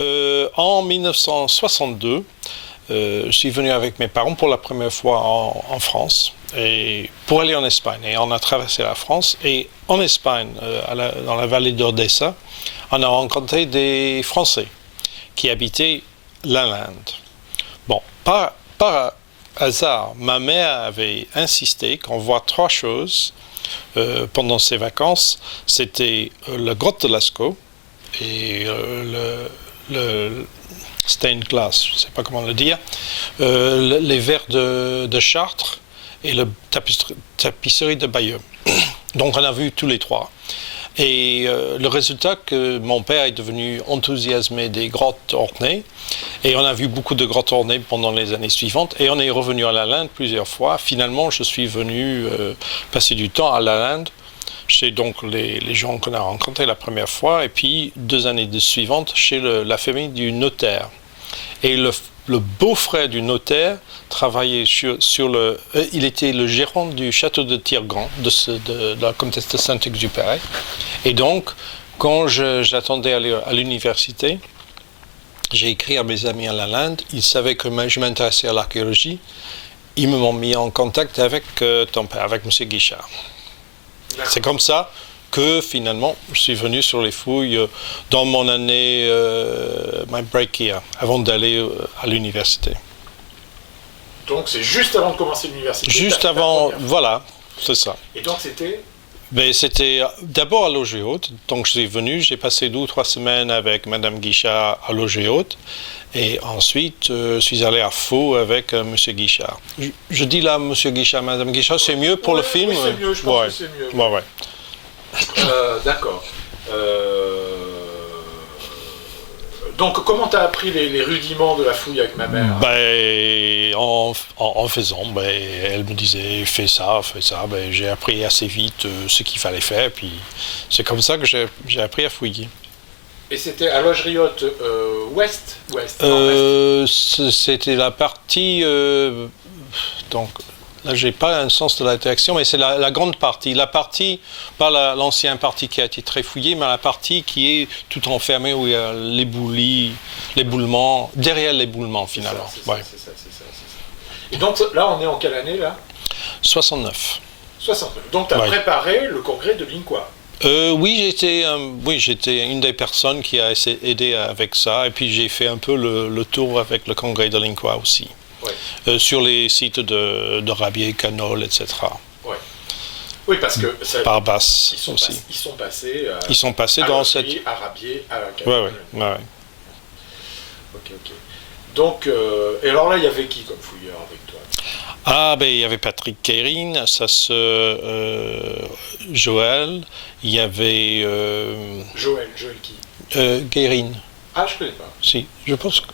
En 1962, je suis venu avec mes parents pour la première fois en France et pour aller en Espagne. Et on a traversé la France. Et en Espagne, dans la vallée d'Ordesa, on a rencontré des Français qui habitaient l'Inde. Bon, par hasard, ma mère avait insisté qu'on voit trois choses pendant ses vacances. C'était la grotte de Lascaux et le stained glass, je ne sais pas comment le dire, les verres de Chartres et la tapisserie de Bayeux. Donc on a vu tous les trois. Et le résultat, que mon père est devenu enthousiasmé des grottes ornées, et on a vu beaucoup de grottes ornées pendant les années suivantes, et on est revenu à la Linde plusieurs fois. Finalement, je suis venu passer du temps à la Linde, chez donc les gens qu'on a rencontrés la première fois, et puis 2 années suivantes chez la famille du notaire. Et le beau-frère du notaire travaillait il était le gérant du château de Tirgan, de la comtesse de Saint-Exupéry. Et donc, quand j'attendais aller à l'université, j'ai écrit à mes amis à la Linde. Ils savaient que je m'intéressais à l'archéologie. Ils m'ont mis en contact avec ton père, avec M. Guichard. C'est comme ça que finalement je suis venu sur les fouilles dans mon année, my break year, avant d'aller à l'université. Donc c'est juste avant de commencer l'université. Juste avant, voilà, c'est ça. Et donc c'était c'était d'abord à Logé Haute. Donc je suis venu, j'ai passé 2 ou 3 semaines avec Madame Guichard à Logé Haute. Et ensuite, je suis allé à Faux avec M. Guichard. Je dis là M. Guichard, Madame Guichard, c'est mieux pour le film? Oui, c'est mieux, je pense que c'est mieux. Ouais. D'accord. Donc, comment tu as appris les rudiments de la fouille avec ma mère? En faisant, elle me disait fais ça. J'ai appris assez vite ce qu'il fallait faire, puis c'est comme ça que j'ai appris à fouiller. Et c'était à Loge-Riot ouest? C'était la partie. Donc, là, j'ai pas un sens de la direction, mais c'est la grande partie. La partie, pas l'ancien partie qui a été très fouillé, mais la partie qui est tout enfermée où il y a l'éboulement, derrière l'éboulement finalement. C'est ça. Et donc là, on est en quelle année là? 69. 69. Donc tu as préparé le congrès de l'INCOA? Oui, j'étais une des personnes qui a aidé avec ça, et puis j'ai fait un peu le tour avec le congrès de l'INCOA aussi. Ouais. Sur les sites de Rabier, Canol, etc. Ouais. Oui, parce que Barbas aussi. Ils sont passés dans cette. À Rabier, à Canol. Ouais. Ok. Donc, et alors là, il y avait qui comme fouilleur avec toi? Il y avait Patrick Guérin, sa sœur Joël. Il y avait. Joël qui? Guérin. Ah, je ne connais pas. Si, je pense que.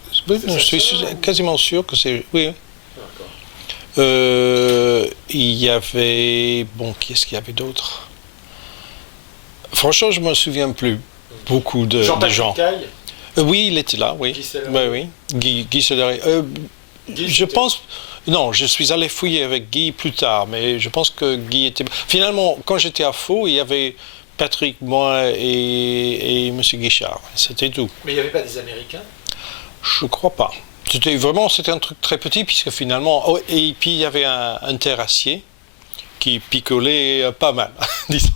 Je suis quasiment sûr que c'est. Oui. D'accord. Il y avait. Bon, qui est-ce qu'il y avait d'autre? Franchement, je ne me souviens plus beaucoup de gens. Caille? Oui, il était là, oui. Guy Cédric. Je pense. Non, je suis allé fouiller avec Guy plus tard, mais je pense que Guy était. Finalement, quand j'étais à Faux, il y avait Patrick, moi et M. Guichard. C'était tout. Mais il n'y avait pas des Américains? Je crois pas. C'était un truc très petit, puisque finalement. Oh, et puis il y avait un terrassier qui picolait pas mal. Disons,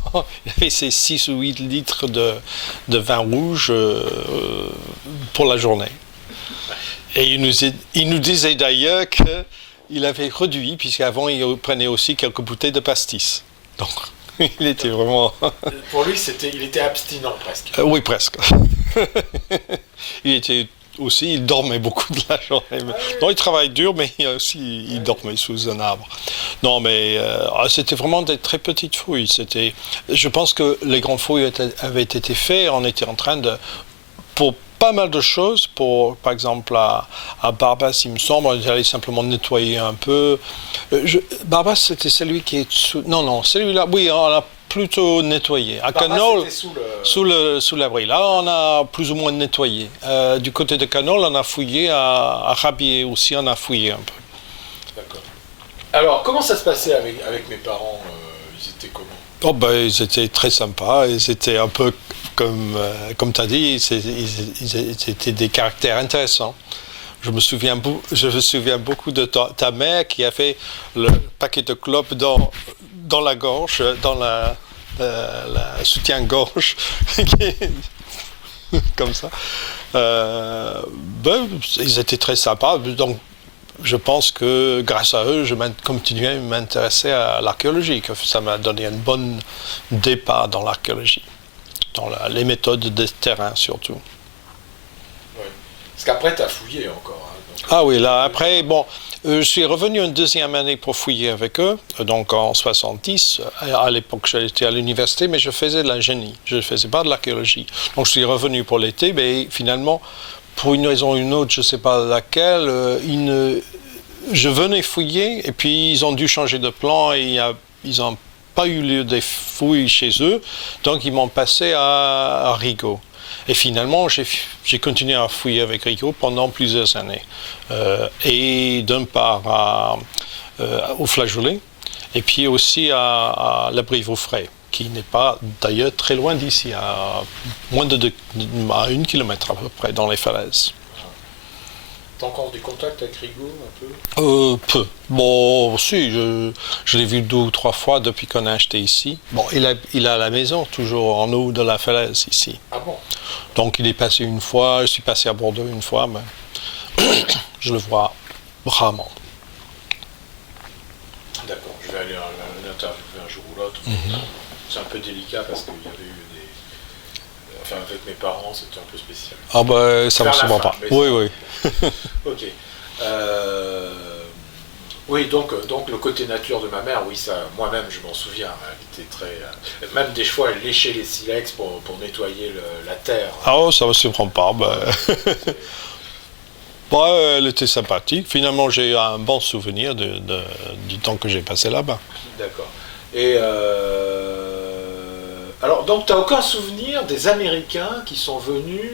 il y avait ces 6 ou 8 litres de vin rouge pour la journée. Et il nous disait d'ailleurs qu'il avait réduit, puisqu'avant il prenait aussi quelques bouteilles de pastis. Donc il était vraiment. Pour lui, il était abstinent presque. Oui, presque. Il dormait beaucoup de la journée. Non, il travaille dur, mais il dormait sous un arbre. Non, mais c'était vraiment des très petites fouilles. Je pense que les grandes fouilles avaient été faites. On était en train pour pas mal de choses. Par exemple, à Barbas, il me semble, on allait simplement nettoyer un peu. Barbas, c'était celui qui est sous. Non, celui-là, oui, on a plutôt nettoyé. À Canol, sous l'abri. Là, on a plus ou moins nettoyé. Du côté de Canol, on a fouillé. À Rabier aussi, on a fouillé un peu. D'accord. Alors, comment ça se passait avec mes parents? Ils étaient comment? Oh ben, ils étaient très sympas, ils étaient un peu comme tu as dit, ils étaient des caractères intéressants. Je me souviens beaucoup de ta mère qui avait le paquet de clopes dans la gorge, dans la soutien-gorge, comme ça. Ben, ils étaient très sympas, donc je pense que grâce à eux, je continuais à m'intéresser à l'archéologie, que ça m'a donné un bon départ dans l'archéologie, dans les méthodes de terrain surtout. Ouais. Parce qu'après, tu as fouillé encore. Hein, donc, Ah oui, là après, bon, je suis revenu une deuxième année pour fouiller avec eux, donc en 70. À l'époque, j'étais à l'université, mais je faisais de l'ingénierie, je ne faisais pas de l'archéologie. Donc je suis revenu pour l'été, mais finalement, pour une raison ou une autre, je ne sais pas laquelle, je venais fouiller et puis ils ont dû changer de plan et ils n'ont pas eu lieu des fouilles chez eux, donc ils m'ont passé à Rigaud. Et finalement, j'ai continué à fouiller avec Rigaud pendant plusieurs années. Et d'un part au flageolet et puis aussi à la Brive-aux-Frais, qui n'est pas d'ailleurs très loin d'ici, à à 1 kilomètre à peu près, dans les falaises. Tu as encore des contacts avec Rigaud un peu? Peu. Bon, si, je l'ai vu 2 ou 3 fois depuis qu'on a acheté ici. Bon, il a la maison, toujours en haut de la falaise ici. Ah bon? Donc il est passé une fois, je suis passé à Bordeaux une fois, mais je le vois rarement. D'accord, je vais aller l'interviewer un jour ou l'autre. C'est un peu délicat parce qu'il y avait eu des... Enfin, avec mes parents, c'était un peu spécial. Ah ben, ça ne me Vers la surprend fin, pas. mais Oui, ça- oui. Ok. Oui, donc le côté nature de ma mère, oui, ça, moi-même, je m'en souviens. Elle était très... même des fois, elle léchait les silex pour nettoyer la terre. Ah oh, ça ne me surprend pas. Ben... ouais, elle était sympathique. Finalement, j'ai un bon souvenir du temps que j'ai passé là-bas. D'accord. Et alors, donc, tu n'as aucun souvenir des Américains qui sont venus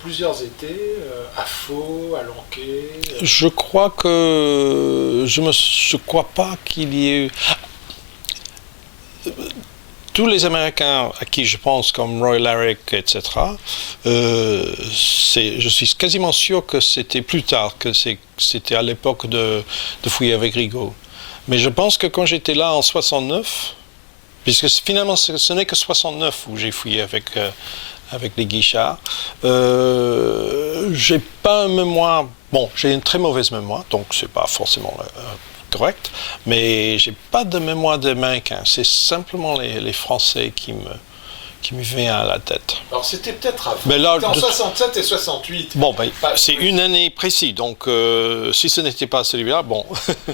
plusieurs étés à Faux, à Lanquet Je crois que je crois pas qu'il y ait eu tous les Américains à qui je pense, comme Roy Larrick, etc. Je suis quasiment sûr que c'était plus tard, que c'était à l'époque de fouiller avec Rigaud. Mais je pense que quand j'étais là en 69, puisque finalement ce n'est que 69 où j'ai fouillé avec les Guichards, j'ai pas une mémoire. Bon, j'ai une très mauvaise mémoire, donc c'est pas forcément correct, mais j'ai pas de mémoire d'Américains. C'est simplement les Français qui me viennent à la tête. Alors c'était peut-être avant. Mais là, c'était en 67 et 68. Bon, ben, c'est une année précise, donc si ce n'était pas celui-là, bon.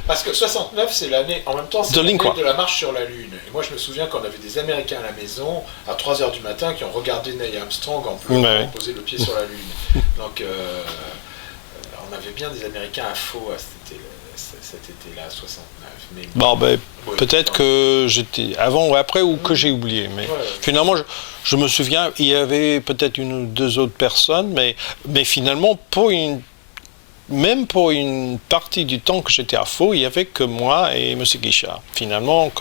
Parce que 69, c'est l'année, en même temps, c'est De l'année Lincoln. de la marche sur la Lune. Et moi, je me souviens qu'on avait des Américains à la maison, à 3h du matin, qui ont regardé Neil Armstrong en pleurant, poser le pied sur la Lune. Donc, on avait bien des Américains à Faux à cet été-là, 69. Mais, Bon, ben, oui, peut-être que j'étais avant ou après ou que j'ai oublié. Mais finalement, je me souviens, il y avait peut-être 1 ou 2 autres personnes, mais finalement, même pour une partie du temps que j'étais à Faux, il n'y avait que moi et M. Guichard. Finalement,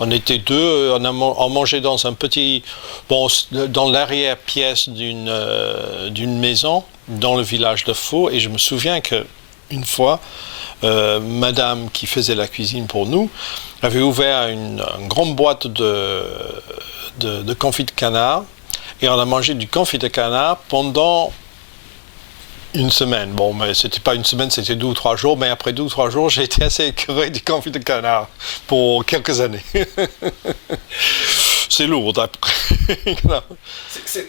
on était 2, on mangeait dans un petit, bon, dans l'arrière-pièce d'une maison dans le village de Faux, et je me souviens qu'une fois, madame qui faisait la cuisine pour nous avait ouvert une grande boîte de confit de canard, et on a mangé du confit de canard pendant 1 semaine. Bon, mais c'était pas 1 semaine, c'était 2 ou 3 jours, mais après 2 ou 3 jours, j'ai été assez écœuré du confit de canard pour quelques années. C'est lourd après.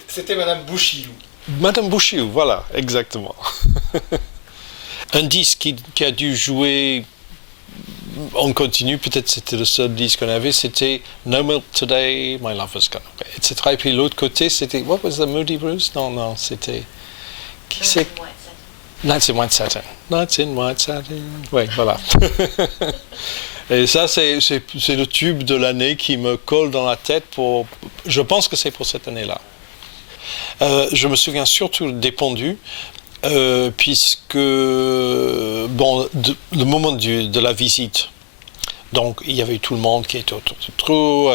C'était Madame Bouchiou. Madame Bouchiou, voilà, exactement. Un disque qui a dû jouer en continu, peut-être c'était le seul disque qu'on avait, c'était No Milk Today, My Love Has Gone Away, etc. Et puis l'autre côté, c'était What was the Moody Blues? Non, c'était... Qui c'est? Nights in White Satin. Nights in White Satin. Oui, voilà. Et ça, c'est le tube de l'année qui me colle dans la tête pour... Je pense que c'est pour cette année-là. Je me souviens surtout des pendus, puisque, bon, le moment de la visite, Donc il y avait tout le monde qui était autour du trou,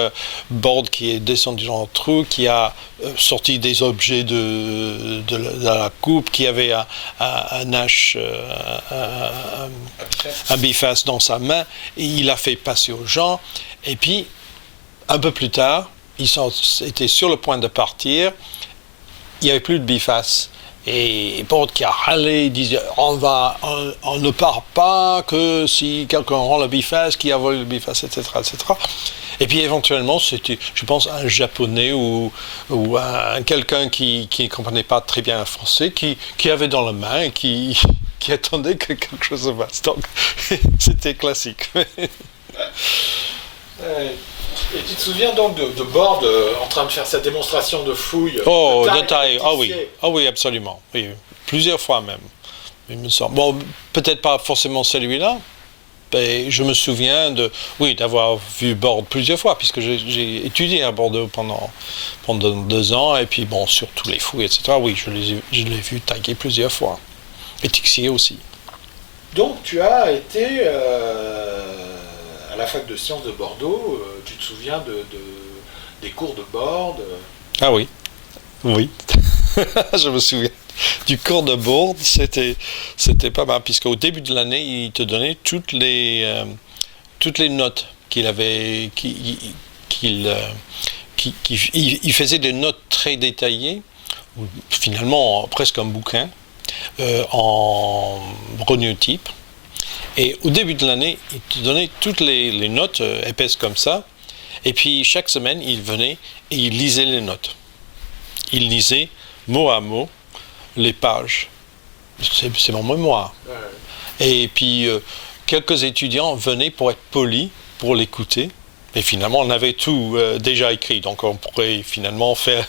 Borde qui est descendu dans le trou, qui a sorti des objets de la coupe, qui avait un hache, un biface dans sa main, et il a fait passer aux gens. Et puis, un peu plus tard, ils étaient sur le point de partir, il n'y avait plus de biface. Et Borde qui a râlé, il disait on ne part pas que si quelqu'un rend le biface, qui a volé le biface, etc., etc. Et puis éventuellement, c'était, je pense, un Japonais ou quelqu'un qui ne comprenait pas très bien le français, qui avait dans la main et qui attendait que quelque chose se passe. Donc, c'était classique. Et tu te souviens donc de Borde en train de faire sa démonstration de fouille? Oh, détail, ah oui, absolument. Oui, plusieurs fois même, il me semble. Bon, peut-être pas forcément celui-là, mais je me souviens d'avoir vu Borde plusieurs fois, puisque j'ai étudié à Bordeaux pendant 2 ans, et puis bon, sur tous les fouilles, etc. Oui, je l'ai vu taguer plusieurs fois. Et Tixier aussi. Donc tu as été à la fac de sciences de Bordeaux, tu te souviens des cours de Borde? Ah oui, je me souviens. Du cours de Borde, c'était pas mal, puisqu'au début de l'année, il te donnait toutes les notes qu'il avait, il faisait des notes très détaillées, finalement presque un bouquin, en brognotype. Et au début de l'année, il te donnait toutes les notes épaisses comme ça. Et puis chaque semaine, il venait et il lisait les notes. Il lisait mot à mot les pages. C'est mon mémoire. Ouais. Et puis quelques étudiants venaient pour être polis, pour l'écouter. Et finalement, on avait tout déjà écrit, donc on pourrait finalement faire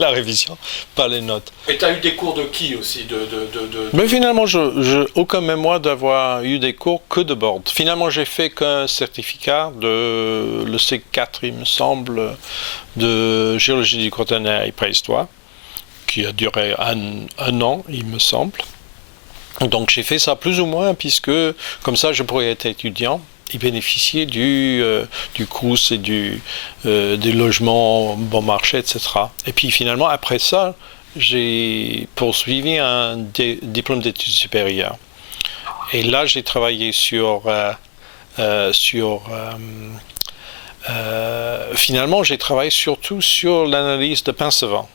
la révision par les notes. Et tu as eu des cours de qui aussi Mais finalement, je aucun mémoire d'avoir eu des cours que de Borde. Finalement, j'ai fait qu'un certificat de le C4, il me semble, de géologie du Quaternaire et préhistoire, qui a duré un an, il me semble. Donc j'ai fait ça plus ou moins, puisque comme ça, je pourrais être étudiant et bénéficier du Crous et des logements bon marché, etc. Et puis finalement, après ça, j'ai poursuivi un diplôme d'études supérieures. Et là, j'ai travaillé finalement, j'ai travaillé surtout sur l'analyse de Pincevent.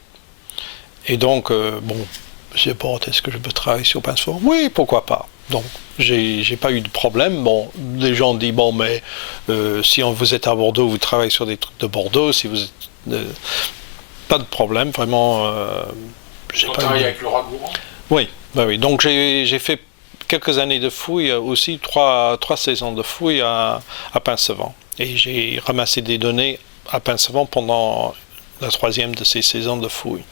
Et donc, je sais pas, est-ce que je peux travailler sur Pincevent? Oui, pourquoi pas. Donc, j'ai pas eu de problème. Bon, les gens disent, bon, mais si vous êtes à Bordeaux, vous travaillez sur des trucs de Bordeaux, si vous êtes... pas de problème, vraiment. J'ai pas travaillé avec Laura Gourand? Oui. Donc, j'ai fait quelques années de fouilles, aussi 3 saisons de fouilles à Pincevent. Et j'ai ramassé des données à Pincevent pendant la 3e de ces saisons de fouilles.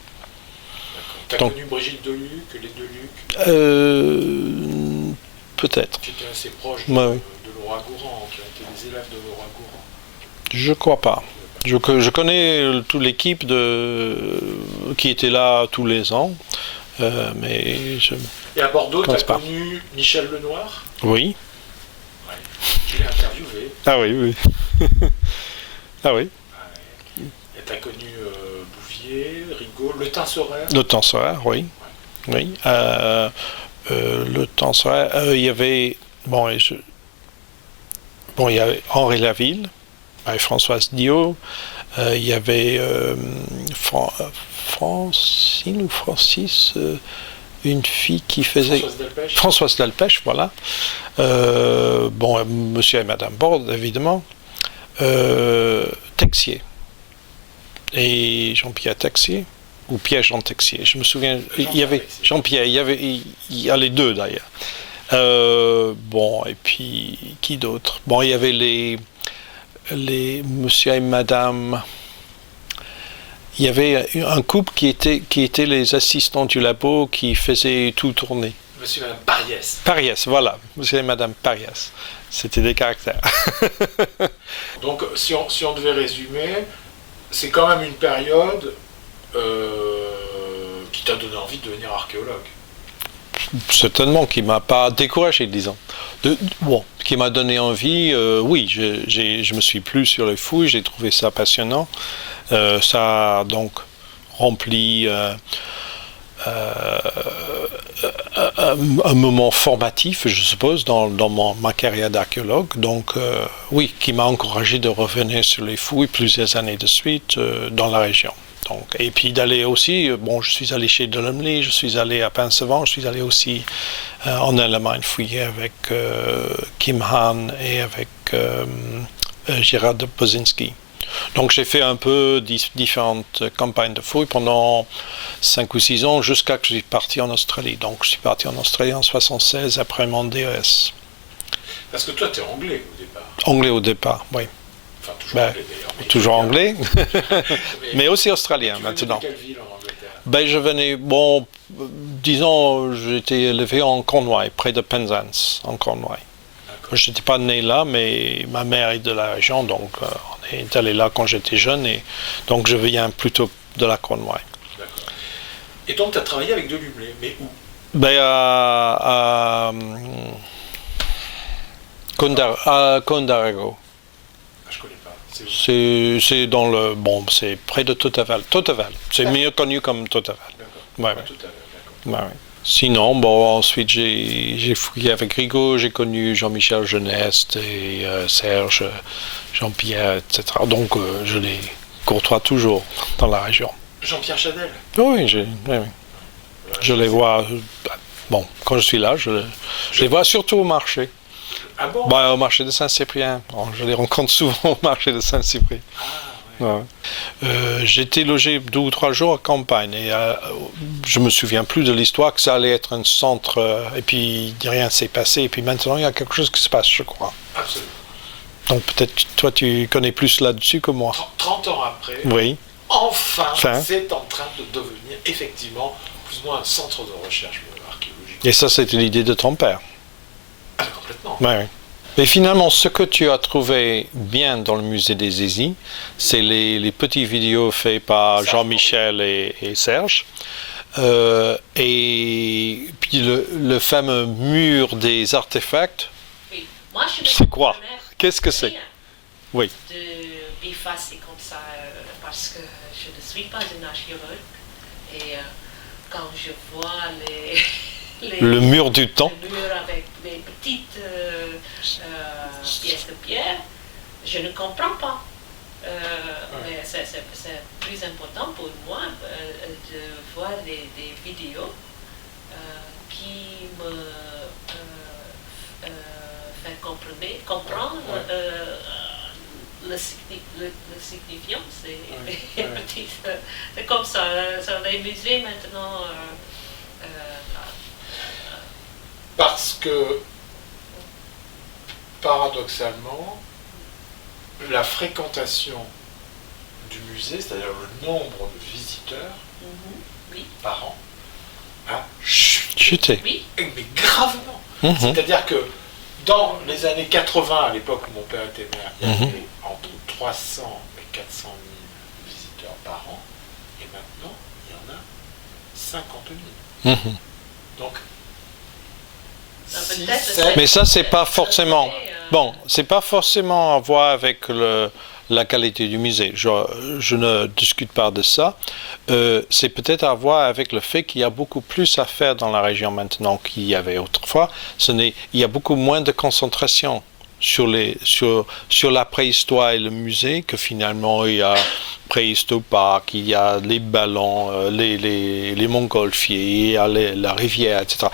Tu as connu Brigitte Deluc, les Deluc? Peut-être. Qui étaient assez proches de Laura Gourand, qui ont été des élèves de Laura Gourand. Je crois pas. Je connais toute l'équipe qui était là tous les ans, mais Et à Bordeaux, tu as connu Michel Lenoir? Oui. Ouais. Je l'ai interviewé. Ah oui. Ah oui. Et tu as connu Bouvier, Rigaud, Le Tinceuraire? Le Tinceuraire, oui. Ouais. Oui. Le Tinceuraire, il y avait... il y avait Henri Laville, avec Françoise Diot, il y avait Francine ou Francis, une fille qui faisait... Françoise Delpech, voilà. Monsieur et Madame Borde, évidemment. Texier. Et Jean-Pierre Texier, ou Pierre-Jean Texier. Je me souviens, il y avait Jean-Pierre, il y a les deux d'ailleurs. Et puis, qui d'autre? Il y avait les monsieur et madame. Il y avait un couple qui était les assistants du labo qui faisaient tout tourner. Monsieur et madame Pariès. Pariès, voilà. Monsieur et madame Pariès. C'était des caractères. Donc, si on devait résumer, c'est quand même une période qui t'a donné envie de devenir archéologue. Certainement, qui ne m'a pas découragé, disons. Qui m'a donné envie, oui, je me suis plu sur les fouilles, j'ai trouvé ça passionnant. Ça a donc rempli un moment formatif, je suppose, dans ma carrière d'archéologue. Donc, oui, qui m'a encouragé de revenir sur les fouilles plusieurs années de suite dans la région. Donc, et puis d'aller aussi, je suis allé chez Delemley, je suis allé à Pincevent, je suis allé aussi en Allemagne fouiller avec Kim Hahn et avec Gérard de Pozinski. Donc j'ai fait un peu différentes campagnes de fouilles pendant 5 ou 6 ans jusqu'à que je suis parti en Australie. Donc je suis parti en Australie en 1976 après mon DES. Parce que toi tu es anglais au départ. Anglais au départ, oui. Enfin toujours anglais d'ailleurs. Toujours anglais, mais aussi australien maintenant. Tu venais de quelle ville en Angleterre? Je venais, disons, j'étais élevé en Cornouailles, près de Penzance, en Cornouailles. Je n'étais pas né là, mais ma mère est de la région, donc on est allé là quand j'étais jeune, et donc je viens plutôt de la Cornouailles. D'accord. Et donc tu as travaillé avec Delemley, mais où? À Condarago. Je connais pas. C'est dans le... c'est près de Totaval. Totaval. C'est mieux connu comme Totaval. D'accord. Ouais. Totaval, d'accord. Ouais. Sinon, ensuite j'ai fouillé avec Rigaud, j'ai connu Jean-Michel Geneste et Serge, Jean-Pierre, etc. Donc je les côtoie toujours dans la région. Jean-Pierre Chadel? Oui, je les vois... quand je suis là, je les vois surtout au marché. Ah bon? Au marché de Saint-Cyprien. Je les rencontre souvent au marché de Saint-Cyprien. Ah, ouais. J'étais logé 2 ou 3 jours à campagne et je me souviens plus de l'histoire que ça allait être un centre et puis rien s'est passé et puis maintenant il y a quelque chose qui se passe, je crois. Absolument. Donc peut-être toi tu connais plus là-dessus que moi. 30 ans après, oui. Enfin, c'est en train de devenir effectivement plus ou moins un centre de recherche archéologique. Et ça c'était l'idée de ton père. Ah, complètement. Oui. Et finalement, ce que tu as trouvé bien dans le musée des Zézis, c'est les petites vidéos faites par Jean-Michel et Serge. Et puis le fameux mur des artefacts. Oui. Moi, c'est quoi? Qu'est-ce que c'est? Oui. De bifacer comme ça, parce que je ne suis pas une archéologue. Et quand je vois le mur du temps. Le mur avec les petites pièces de pierre, je ne comprends pas. Mais c'est plus important pour moi de voir des vidéos qui me font comprendre le signifiant. C'est comme ça. Sur les musées maintenant. Parce que, paradoxalement, la fréquentation du musée, c'est-à-dire le nombre de visiteurs par an, a chuté. Oui. Mais gravement. C'est-à-dire que dans les années 80, à l'époque où mon père était maire, il y avait entre 300 et 400 000 visiteurs par an, et maintenant, il y en a 50 000. Donc, mais ça, c'est pas forcément... c'est pas forcément à voir avec la qualité du musée. Je ne discute pas de ça. C'est peut-être à voir avec le fait qu'il y a beaucoup plus à faire dans la région maintenant qu'il y avait autrefois. Il y a beaucoup moins de concentration sur la préhistoire et le musée que finalement il y a Préhistopark, il y a les ballons, les montgolfiers, il y a la rivière, etc.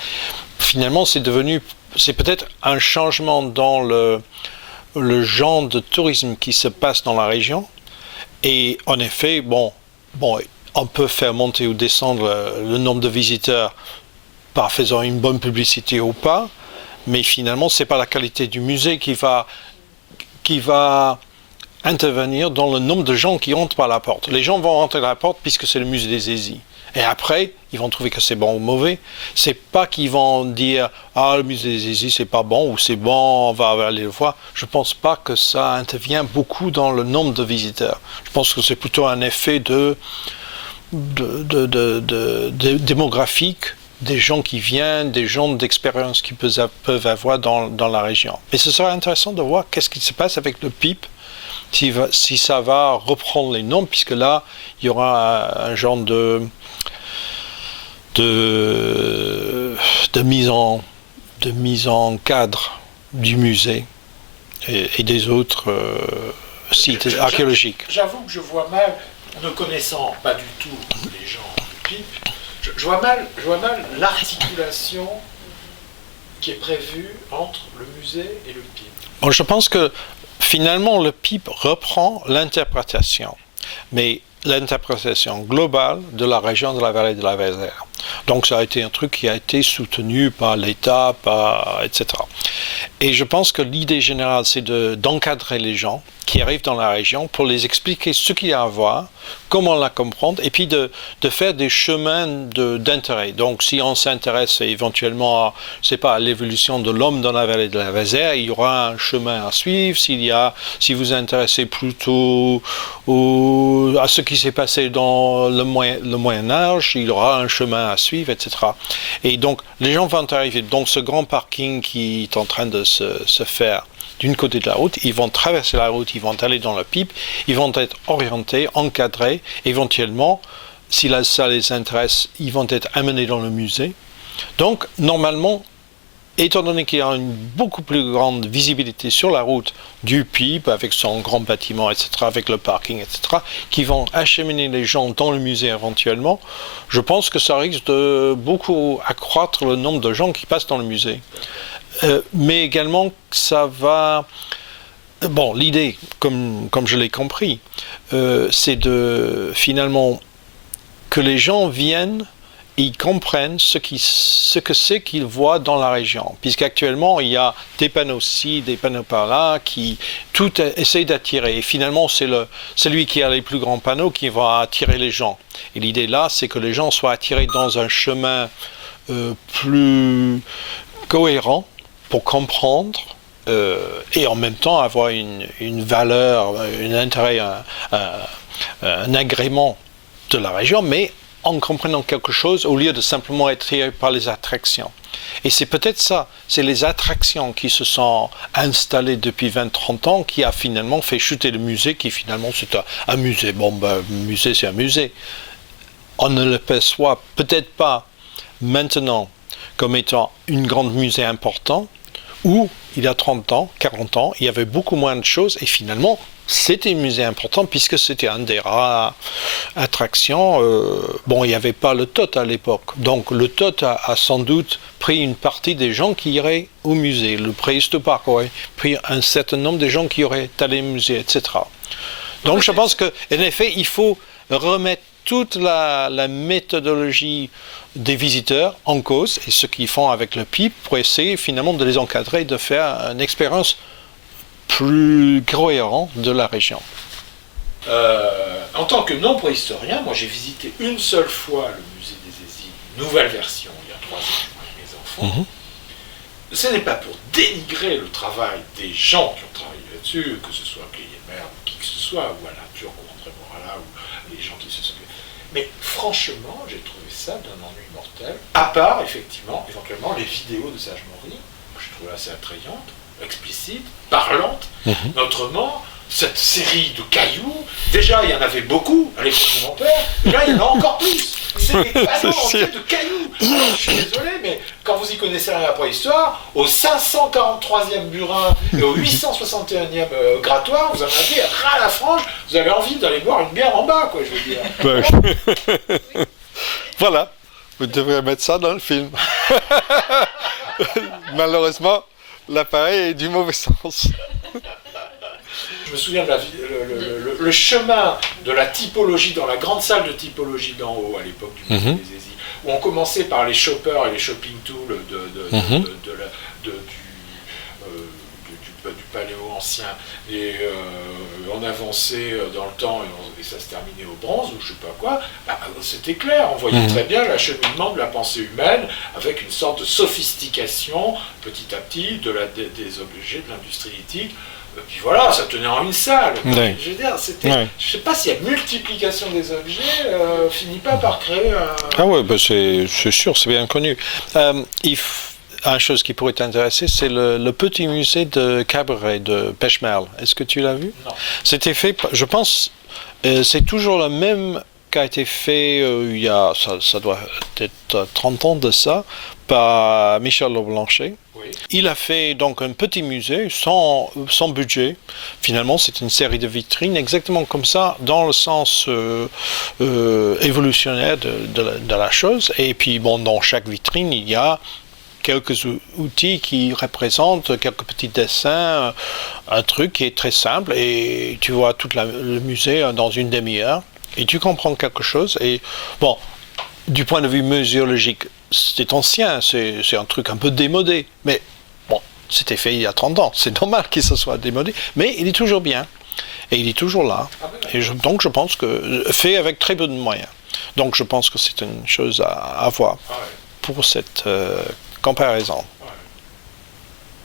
Finalement, c'est peut-être un changement dans le genre de tourisme qui se passe dans la région. Et en effet, on peut faire monter ou descendre le nombre de visiteurs par faisant une bonne publicité ou pas, mais finalement, ce n'est pas la qualité du musée qui va intervenir dans le nombre de gens qui entrent par la porte. Les gens vont rentrer par la porte puisque c'est le musée des Zézis. Et après, ils vont trouver que c'est bon ou mauvais. C'est pas qu'ils vont dire « Ah, le musée des Zézis, c'est pas bon » ou « C'est bon, on va aller le voir ». Je pense pas que ça intervient beaucoup dans le nombre de visiteurs. Je pense que c'est plutôt un effet démographique des gens qui viennent, des gens d'expérience qu'ils peuvent avoir dans la région. Mais ce sera intéressant de voir qu'est-ce qui se passe avec le PIP, si ça va reprendre les noms, puisque là, il y aura un genre de mise en cadre du musée et des autres sites archéologiques. J'avoue que je vois mal, ne connaissant pas du tout les gens du PIP, je vois mal l'articulation qui est prévue entre le musée et le PIP. Bon, je pense que finalement le PIP reprend l'interprétation, mais l'interprétation globale de la région de la vallée de la Vézère. Donc ça a été un truc qui a été soutenu par l'État, etc. Et je pense que l'idée générale, c'est d'encadrer les gens qui arrivent dans la région pour les expliquer ce qu'il y a à voir, comment la comprendre, et puis de faire des chemins d'intérêt. Donc si on s'intéresse éventuellement à, à l'évolution de l'homme dans la vallée de la Vézère, il y aura un chemin à suivre. Si vous vous intéressez plutôt à ce qui s'est passé dans le Moyen-Âge, il y aura un chemin à suivre, etc. Et donc les gens vont arriver dans ce grand parking qui est en train de se faire d'une côté de la route, ils vont traverser la route, ils vont aller dans le PIP, ils vont être orientés, encadrés, éventuellement, si ça les intéresse, ils vont être amenés dans le musée. Donc, normalement, étant donné qu'il y a une beaucoup plus grande visibilité sur la route du PIP, avec son grand bâtiment, etc., avec le parking, etc., qui vont acheminer les gens dans le musée éventuellement, je pense que ça risque de beaucoup accroître le nombre de gens qui passent dans le musée. Mais également, ça va... Bon, l'idée, comme je l'ai compris, c'est finalement que les gens viennent et ils comprennent ce que c'est qu'ils voient dans la région. Puisqu'actuellement, il y a des panneaux ci, des panneaux par là, qui tout essaie d'attirer. Et finalement, c'est celui qui a les plus grands panneaux qui va attirer les gens. Et l'idée là, c'est que les gens soient attirés dans un chemin plus cohérent, pour comprendre et en même temps avoir une valeur, un intérêt, un agrément de la région, mais en comprenant quelque chose au lieu de simplement être tiré par les attractions. Et c'est peut-être ça, c'est les attractions qui se sont installées depuis 20-30 ans qui a finalement fait chuter le musée, qui finalement c'est un musée. Bon, un musée c'est un musée. On ne le perçoit peut-être pas maintenant comme étant un grand musée important, où il y a 30 ans, 40 ans, il y avait beaucoup moins de choses et finalement c'était un musée important puisque c'était un des rares attractions. Bon, il n'y avait pas le TOT à l'époque, donc le TOT a sans doute pris une partie des gens qui iraient au musée. Le Préhistopark aurait pris un certain nombre de gens qui auraient allé au musée, etc. Donc je pense qu'en effet, il faut remettre toute la méthodologie des visiteurs en cause et ce qu'ils font avec le PIP pour essayer finalement de les encadrer, de faire une expérience plus cohérente de la région. En tant que non-préhistorien, moi j'ai visité une seule fois le musée des Hésies, nouvelle version, il y a 3 ans avec mes enfants. Ce n'est pas pour dénigrer le travail des gens qui ont travaillé là-dessus, que ce soit Guillemer ou qui que ce soit, ou Alain Turc ou André Morala, ou les gens qui se sont... Mais franchement, j'ai trouvé ça d'un ennui mortel, à part, effectivement, éventuellement, les vidéos de Sage Maury, que je trouvais assez attrayantes, explicites, parlantes, mais autrement, cette série de cailloux, déjà il y en avait beaucoup à l'époque de mon père, mais là il y en a encore plus. C'est des panneaux entiers de cailloux. Alors, je suis désolé, mais quand vous y connaissez rien à la préhistoire, au 543e burin et au 861e grattoir, vous en avez ras à la frange, vous avez envie d'aller boire une bière en bas, quoi, je veux dire. Voilà, vous devriez mettre ça dans le film. Malheureusement, l'appareil est du mauvais sens. Je me souviens de le chemin de la typologie dans la grande salle de typologie d'en haut à l'époque du musée des Hésies, où on commençait par les shoppers et les shopping tools du paléo ancien, et on avançait dans le temps et ça se terminait au bronze ou je sais pas quoi. C'était clair, on voyait très bien l'acheminement de la pensée humaine avec une sorte de sophistication petit à petit des objets de l'industrie lithique. Et puis voilà, ça tenait en une salle. Oui. Je veux dire, c'était, Oui. je sais pas si la multiplication des objets finit pas par créer un... Ah ouais, bah c'est sûr, c'est bien connu. Une chose qui pourrait t'intéresser, c'est le petit musée de Cabaret de Pêche-Merle. Est-ce que tu l'as vu? Non. C'était fait, je pense, c'est toujours le même qui a été fait il y a, ça doit être 30 ans de ça, par Michel Leblanchet. Oui. Il a fait donc un petit musée sans budget. Finalement, c'est une série de vitrines exactement comme ça, dans le sens évolutionnaire de la chose. Et puis, bon, dans chaque vitrine, il y a quelques outils qui représentent quelques petits dessins, un truc qui est très simple. Et tu vois tout le musée dans une demi-heure. Et tu comprends quelque chose. Et bon, du point de vue muséologique, c'est ancien, c'est un truc un peu démodé. Mais bon, c'était fait il y a 30 ans. C'est normal qu'il se soit démodé. Mais il est toujours bien. Et il est toujours là. Et donc je pense que, fait avec très peu de moyens. Donc je pense que c'est une chose à voir pour cette comparaison.